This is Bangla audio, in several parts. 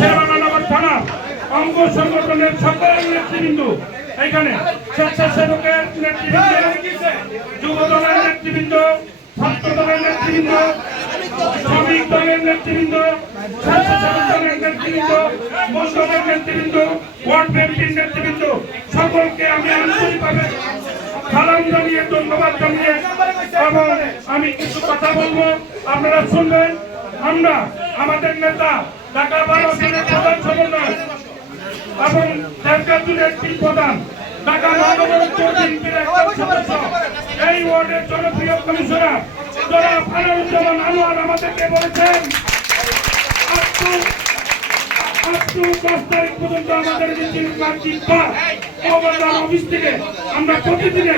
শেরবাংলা থানা অঙ্গ সংগঠনের সকল নেতৃবৃন্দ, এখানে স্বেচ্ছাসেবকের নেতৃবৃন্দ, যুব দলের নেতৃবৃন্দ, ছাত্র দলের নেতৃবৃন্দ, শ্রমিক দলের নেতৃবৃন্দ, স্বেচ্ছাসেবক দলের নেতৃবৃন্দ, মন্ডলের নেতৃবৃন্দ, ওয়ার্ড কমিটির নেতৃবৃন্দ, সকলকে আমি আন্তরিকভাবে সালাম জানিয়ে ধন্যবাদ জানিয়ে এবং আমি কিছু কথা বলবো, আপনারা শুনবেন। আমরা আমাদের নেতা ঢাকা 12 জেলার প্রধান সমন্বয় এবং দেড়কাতুরের তিন প্রধান ঢাকা মহানগর বিএনপির একজন সদস্য, এই ওয়ার্ডের জনপ্রিয় কমিশনার জনাব আনোয়ারুজ্জামান আনোয়ার আমাদেরকে বলেছেন আপ টু 10 তারিখ পর্যন্ত আমাদের মিছিল অফিস থেকে আমরা প্রতিদিনে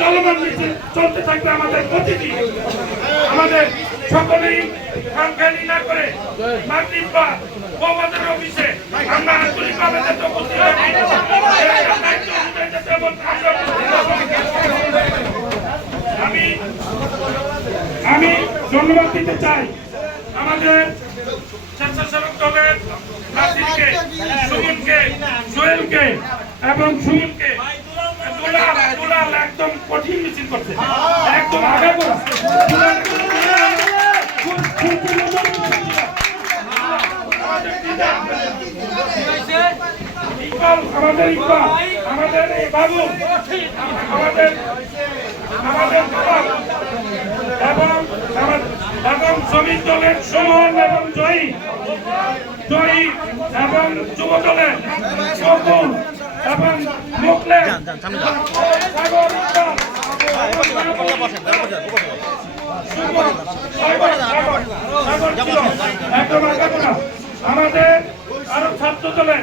চলমান মিছিল চলতে থাকবে। আমাদের প্রতিদিন আমাদের সকলেই খালি না করে মাগরিব বা ওবাদের অফিসে আমরা আন্তরিকভাবে আমি ধন্যবাদ দিতে চাই আমাদের স্বেচ্ছাসেবক দলের নাসিরকে, সুমনকে, সোহেলকে এবং সুমনকে। দুলাল একদম কঠিন মিছিল করছে, একদম আগে আমাদের ইকবাল, আমাদের এই বাবু, আমাদের এবং শ্রমিক দলের সুমন এবং জয়ী এবং যুব দলের সকল এবং মুখলে আমাদের আরো ছাত্র দলের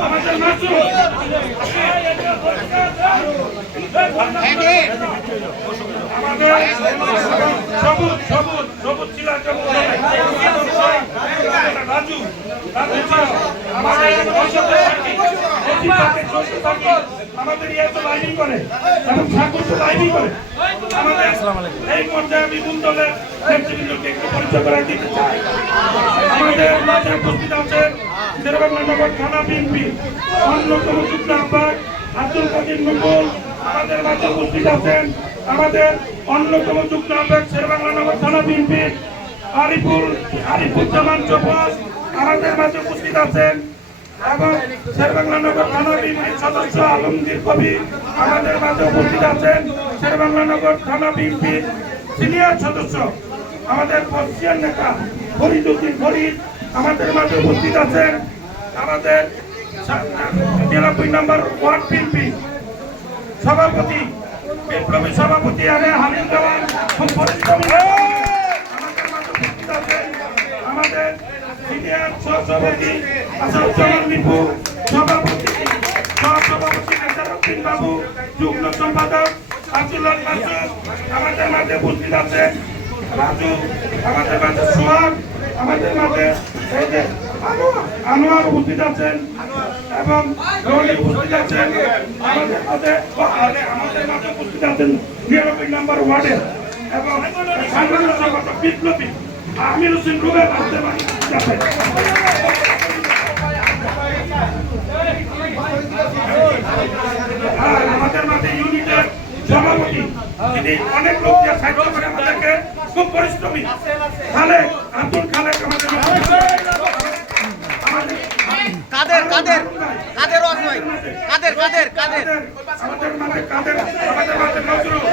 আমাদের মাসুদ, আমাদের সবুজ ছিল রাজু, আমাদের ইয়ে তো লাইনিং করে এবং ঠাকুর তো লাইনিং করে। আমাদের এই পর্যায়ে আমি কোন দলের নেতৃবৃন্দকে একটু পরিচয় করে দিতে চাই। আমাদের মাঝে উপস্থিত আছেন শেরবাংলা নগর থানা বিএনপি অন্যতম যুগ্ম আহ্বায়ক আব্দুল কাদির মুকুল, আমাদের মাঝে উপস্থিত আছেন আমাদের অন্যতম যুগ্ম আহ্বায়ক শেরবাংলা নগর থানা বিএনপি আরিফুজ্জামান চৌপাস, আমাদের মাঝে উপস্থিত আছেন এবং শেরবাংলা নগর থানা বিএনপির সদস্য আলমগীর কবি, আমাদের মাঝে উপস্থিত আছেন শেরবাংলা নগর থানা বিএনপির সিনিয়র সদস্য আমাদের পশ্চিম নেতা ফরিদুদ্দিন ফরিদ, আমাদের মাঝে উপস্থিত আছেন আমাদের 93 নম্বর ওয়ার্ড বিএনপি সভাপতি বিপ্লবী সভাপতি হামিদ দেওয়ান, খুব পরিশ্রমী। আমাদের মাঝে উপস্থিত আছেন আমাদের সিনিয়র সহসভাপতি আসাদুজ্জামান লিপু, সহসভাপতি নেসারউদ্দিন বাবু, যুগ্ম সম্পাদক আব্দুল্লাহ মাসুদ, আমাদের মাঝে উপস্থিত আছেন রাজু, আমাদের মাঝে সোহাগ, আমাদের মাঝে এই যে আনোয়ার উপস্থিত আছেন এবং রনি উপস্থিত আছেন, আমাদের মাঝে উপস্থিত আছেন 99 নম্বর ওয়ার্ডের এবং সাংগঠনিক সম্পাদক বিপ্লবী আমির হোসেন রুবেল আমাদের মাঝে উপস্থিত আছেন। আমাদের মাঝে ইউনিটের সভাপতি, তিনি অনেক লোক দিয়ে সাহায্য করে আমাদেরকে, খুব পরিশ্রমী খালেক, আব্দুল খালেক আমাদের কাদের কাদের কাদের অজয় কাদের কাদের কাদের আমাদের মাঝে কাদের, আমাদের মাঝে নজরুল,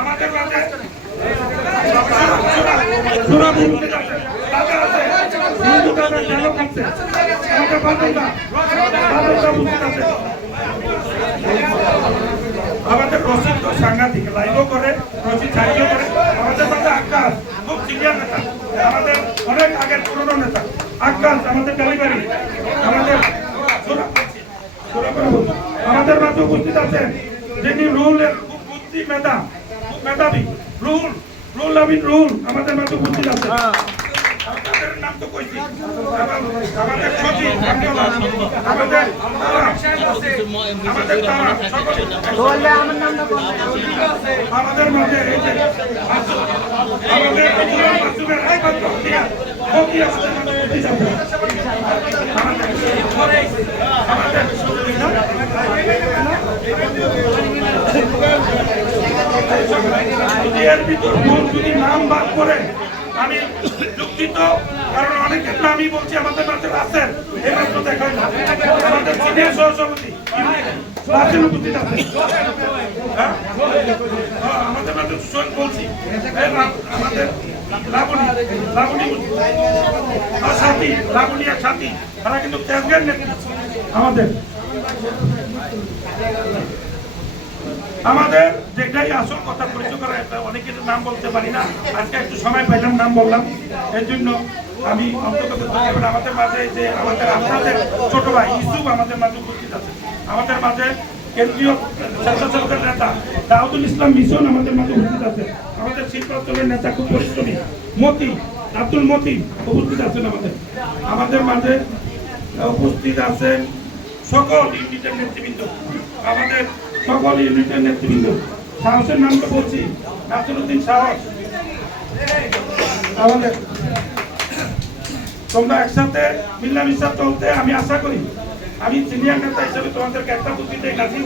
আমাদের মাঝে সুরাবি দাদা আছে, হিন্দু দাদা ডায়লগ আছে, আমাদের বাদলদা উপস্থিত আছে, আমাদের রশিদ তো সাংঘাতিক লাইভও করে, রশিদ সাহায্য করে, আমাদের মাঝে আকাশ খুব সিনিয়র নেতা, আমাদের অনেক আগের পুরনো নেতা আকাশ, আমাদের ডেলিভারি, আমাদের আমাদের মাঝে উপস্থিত আছেন যিনি রুলের খুব বুদ্ধি মেধা, খুব মেধাবী রুল আমিন রুল, আমাদের মাঝে উপস্থিত আছেন। আপনাদের নাম তো কইছি আমাদের সচিব আমাদের আমাদের মধ্যে এই যে আমাদের মাসুমের একমাত্র হকি আমাদের মধ্যে উঠে যাবে এর ভিতর ভুল যদি নাম বাদ করে আমি দুঃখিত, কারণ অনেকের নামই বলছি আমাদের মাঝে আছেন, এই মাত্র দেখাই না আমাদের সিনিয়র সহসভাপতি আছেন, উপস্থিত আছেন। হ্যাঁ? আমাদের মাঝে বলছি আমাদের লাবণী আর সাথী তারা কিন্তু ক্যাম্পের নেতৃত্ব আমাদের যেটাই আসল কথা পরিচয় করা, অনেকের নাম বলতে পারি না, আজকে একটু সময় পাইলাম নাম বললাম, এর জন্য আমি অন্তত আমাদের মাঝে যে আমাদের আপনাদের ছোট ভাই ইউসুফ আমাদের মাঝে উপস্থিত আছে, আমাদের মাঝে কেন্দ্রীয় স্বেচ্ছাসেবকের নেতা দাউদুল ইসলাম মিশন আমাদের মাঝে উপস্থিত আছে, আমাদের শিল্পাঞ্চলের নেতা খুব পরিশ্রমী আব্দুল মতি উপস্থিত আছেন, আমাদের মাঝে উপস্থিত আছেন সকল ইউনিটের নেতৃবৃন্দ, আমাদের সকল ইউনিটের নেতৃবৃন্দ। সাহসের নাম তো বলছি, নাসিরউদ্দিন সাহস, আমাদের তোমরা একসাথে মিল্লামিশা চলতে আমি আশা করি, আমি সিনিয়র নেতা হিসেবে তোমাদেরকে একটা বুদ্ধি দেই, নাসির